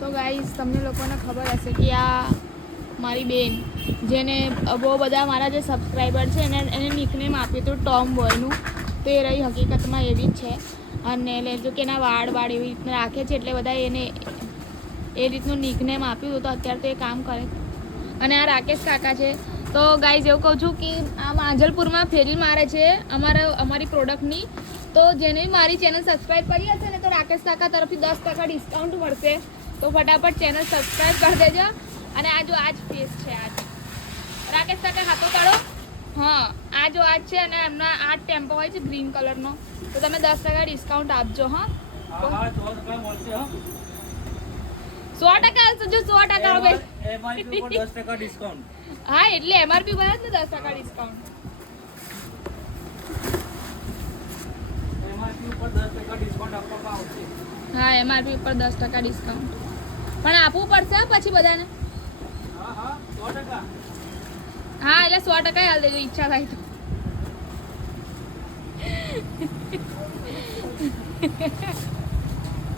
તો ગાઈસ તમને લોકોને ખબર હશે કે આ મારી બેન જેને બહુ બધા મારા જે સબસ્ક્રાઈબર છે એને નિકનેમ આપ્યું હતું ટોમ બોયનું, તો એ રહી હકીકતમાં એવી જ છે. અને લેજો કે એના વાળ એવી રીતના રાખે છે એટલે બધા એને એ રીતનું નિકનેમ આપ્યું હતું. તો અત્યારે તો એ કામ કરે. અને આ રાકેશ કાકા છે. તો ગાઈઝ એવું કહું છું કે આ માંજલપુરમાં ફેરી મારે છે અમારી પ્રોડક્ટની. તો જેને મારી ચેનલ સબસ્ક્રાઈબ કરી હશે ને તો રાકેશ કાકા તરફથી 10% ડિસ્કાઉન્ટ મળશે. તો ફટાફટ ચેનલ સબસ્ક્રાઈબ કરી દેજો. અને આ જો આજ ફેસ છે, આજ રાકેશ કાકા હાથો કાઢો. હા, આ જો આજ છે અને એમના આ ટેમ્પો હોય છે ગ્રીન કલરનો. તો તમે 10% ડિસ્કાઉન્ટ આપજો. હા, 100% મળશે. હા, 100% આવશે. જો 100% આવે એમઆરપી ઉપર 10% ડિસ્કાઉન્ટ. હા, એટલે એમઆરપી પર જ ને 10% ડિસ્કાઉન્ટ. એમઆરપી ઉપર 10% ડિસ્કાઉન્ટ આપવામાં આવશે. હા, એમઆરપી ઉપર 10% ડિસ્કાઉન્ટ પણ આપવું પડશે પછી બધાને. હા હા, 100%. હા, એટલે 100% હાલ દેજો ઈચ્છા થાય તો.